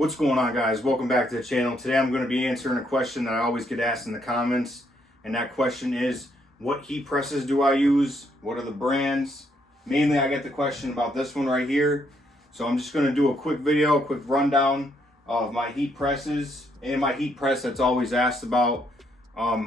What's going on, guys? Welcome back to the channel. Today I'm going to be answering a question that I always get asked in the comments, and that question is, what heat presses do I use? What are the brands? Mainly I get the question about this one right here, so I'm just going to do a quick video, a quick rundown of my heat presses and my heat press that's always asked about,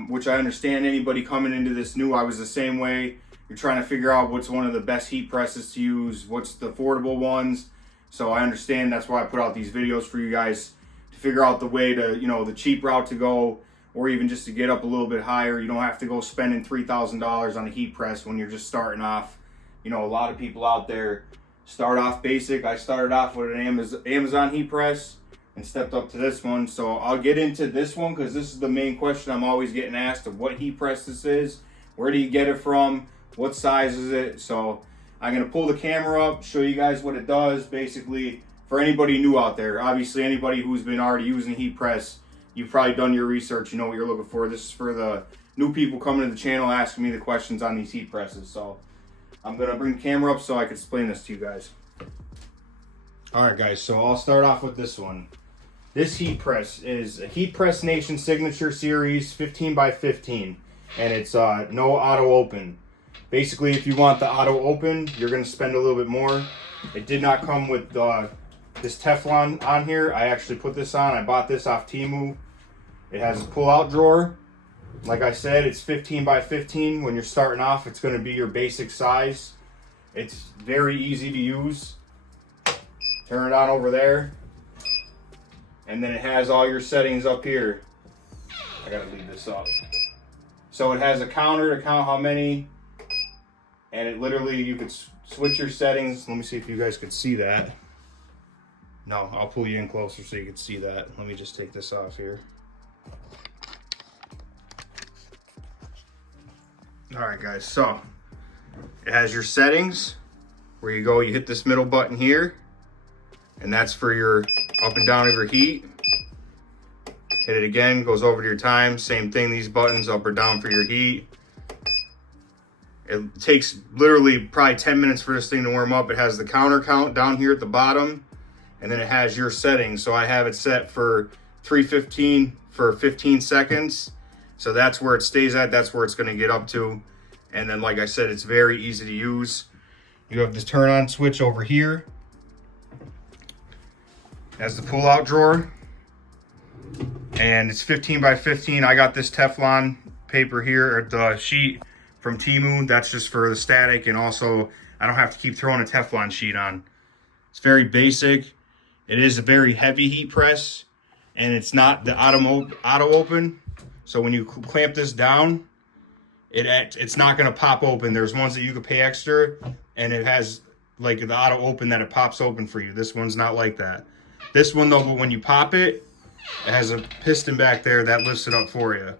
which I understand anybody coming into this new, I was the same way. You're trying to figure out what's one of the best heat presses to use, what's the affordable ones. So I understand, that's why I put out these videos for you guys to figure out the way to, the cheap route to go, or even just to get up a little bit higher. You don't have to go spending $3,000 on a heat press when you're just starting off. A lot of people out there start off basic. I started off with an Amazon heat press and stepped up to this one. So I'll get into this one because this is the main question I'm always getting asked, of what heat press this is, where do you get it from, what size is it. So I'm going to pull the camera up, show you guys what it does, basically, for anybody new out there. Obviously, anybody who's been already using a heat press, you've probably done your research, you know what you're looking for. This is for the new people coming to the channel asking me the questions on these heat presses. So I'm going to bring the camera up so I can explain this to you guys. Alright guys, so I'll start off with this one. This heat press is a Heat Press Nation Signature Series 15 by 15, and it's no auto open. Basically, if you want the auto open, you're going to spend a little bit more. It did not come with this Teflon on here. I actually put this on. I bought this off Temu. It has a pull-out drawer. Like I said, it's 15 by 15. When you're starting off, it's going to be your basic size. It's very easy to use. Turn it on over there. And then it has all your settings up here. I got to leave this up. So it has a counter to count how many. And it literally, you could switch your settings. Let me see if you guys could see that. No, I'll pull you in closer so you can see that. Let me just take this off here. All right, guys, so it has your settings. Where you go, you hit this middle button here, and that's for your up and down of your heat. Hit it again, goes over to your time. Same thing, these buttons, up or down for your heat. It takes literally probably 10 minutes for this thing to warm up. It has the counter count down here at the bottom, and then it has your settings. So I have it set for 315 for 15 seconds. So that's where it stays at. That's where it's going to get up to. And then, like I said, it's very easy to use. You have this turn on switch over here. It has the pull out drawer. And it's 15 by 15. I got this Teflon paper here, or the sheet from Temu. That's just for the static, and also I don't have to keep throwing a Teflon sheet on. It's very basic. It is a very heavy heat press, and it's not the auto open. So when you clamp this down, it's not going to pop open. There's ones that you could pay extra, and it has like the auto open that it pops open for you. This one's not like that. This one though, but when you pop it, it has a piston back there that lifts it up for you.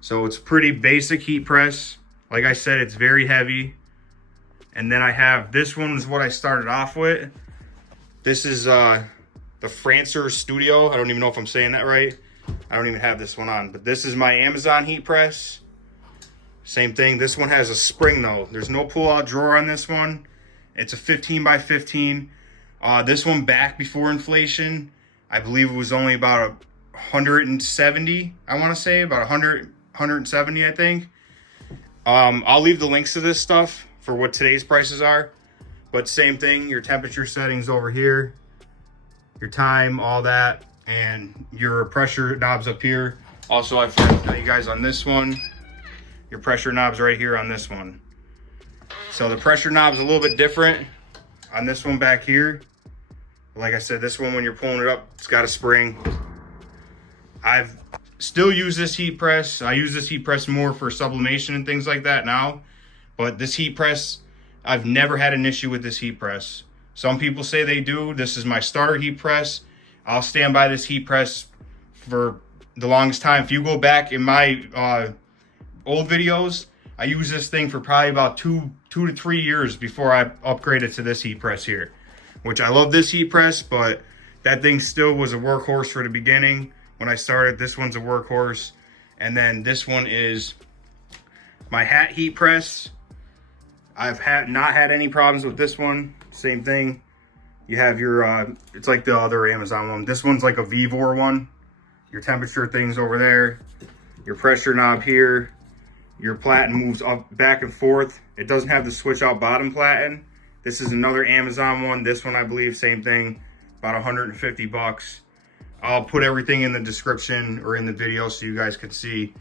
So it's pretty basic heat press. Like I said, it's very heavy. And then I have, this one is what I started off with. This is the Francer Studio. I don't even know if I'm saying that right. I don't even have this one on, but this is my Amazon heat press. Same thing. This one has a spring though. There's no pull-out drawer on this one. It's a 15 by 15. This one, back before inflation, I believe it was only about 170. I want to say about 170, I think. I'll leave the links to this stuff for what today's prices are. But same thing, your temperature settings over here, your time, all that, and your pressure knobs up here. Also, I forgot to tell you guys on this one, your pressure knobs right here on this one. So the pressure knob's a little bit different on this one back here. Like I said, this one, when you're pulling it up, it's got a spring. I've still used this heat press. I use this heat press more for sublimation and things like that now. But this heat press, I've never had an issue with this heat press. Some people say they do. This is my starter heat press. I'll stand by this heat press for the longest time. If you go back in my old videos, I used this thing for probably about two to 3 years before I upgraded to this heat press here. Which I love this heat press, but that thing still was a workhorse for the beginning. When I started, this one's a workhorse. And then this one is my hat heat press. I've not had any problems with this one. Same thing. You have your, it's like the other Amazon one. This one's like a VEVOR one. Your temperature thing's over there. Your pressure knob here. Your platen moves up, back and forth. It doesn't have the switch out bottom platen. This is another Amazon one. This one, I believe, same thing, about 150 bucks. I'll put everything in the description or in the video so you guys can see.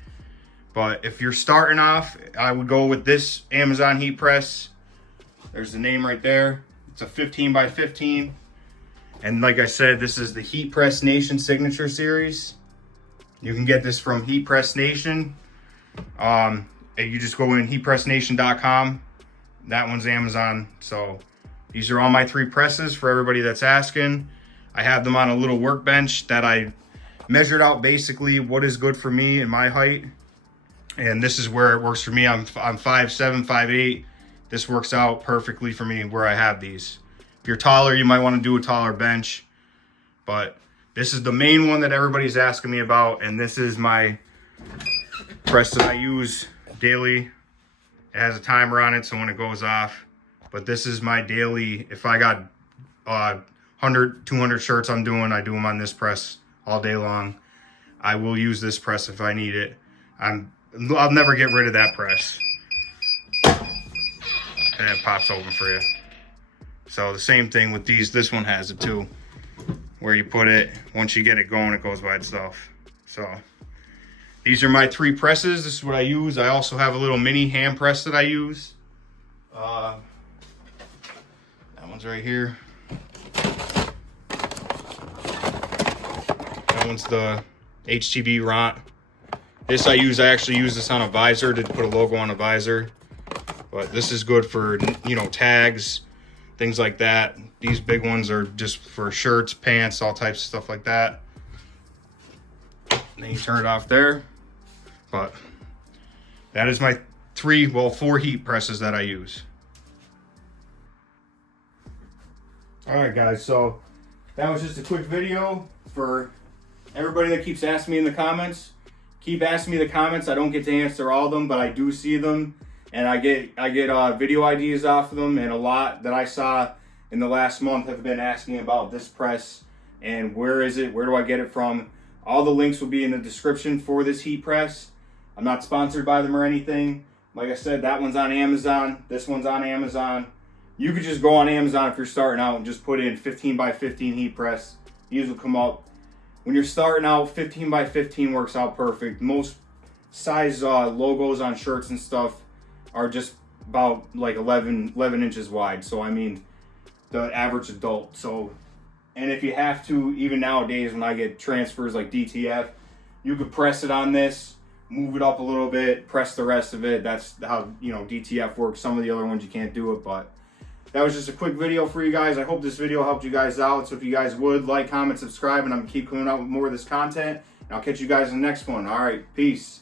But if you're starting off, I would go with this Amazon heat press. There's the name right there. It's a 15 by 15. And like I said, this is the Heat Press Nation Signature Series. You can get this from Heat Press Nation. And you just go in heatpressnation.com. That one's Amazon. So these are all my 3 presses for everybody that's asking. I have them on a little workbench that I measured out basically what is good for me and my height. And this is where it works for me. I'm 5'7", 5'8". This works out perfectly for me where I have these. If you're taller, you might want to do a taller bench. But this is the main one that everybody's asking me about. And this is my press that I use daily. It has a timer on it, so when it goes off. But this is my daily, if I got 100, 200 shirts I do them on this press all day long. I will use this press if I need it. I'll never get rid of that press. And it pops open for you. So the same thing with these. This one has it too, where you put it, once you get it going, it goes by itself. So these are my 3 presses. This is what I use. I also have a little mini hand press that I use. That one's right here. That one's the HTV Ront. This I actually use this on a visor to put a logo on a visor. But this is good for, you know, tags, things like that. These big ones are just for shirts, pants, all types of stuff like that. And then you turn it off there. But that is my 4 heat presses that I use. All right, guys, so that was just a quick video for everybody that keeps asking me in the comments. Keep asking me in the comments. I don't get to answer all of them, but I do see them. And I get video ideas off of them, and a lot that I saw in the last month have been asking about this press and where is it, where do I get it from. All the links will be in the description for this heat press. I'm not sponsored by them or anything. Like I said, that one's on Amazon, this one's on Amazon. You could just go on Amazon if you're starting out and just put in 15 by 15 heat press. These will come up. When you're starting out, 15 by 15 works out perfect. Most size logos on shirts and stuff are just about like 11 inches wide. So I mean, the average adult. So, and if you have to, even nowadays when I get transfers like DTF, you could press it on this, move it up a little bit, press the rest of it. That's how, you know, DTF works. Some of the other ones you can't do it, but that was just a quick video for you guys. I hope this video helped you guys out. So if you guys would like, comment, subscribe, and I'm gonna keep coming out with more of this content. And I'll catch you guys in the next one. All right, peace.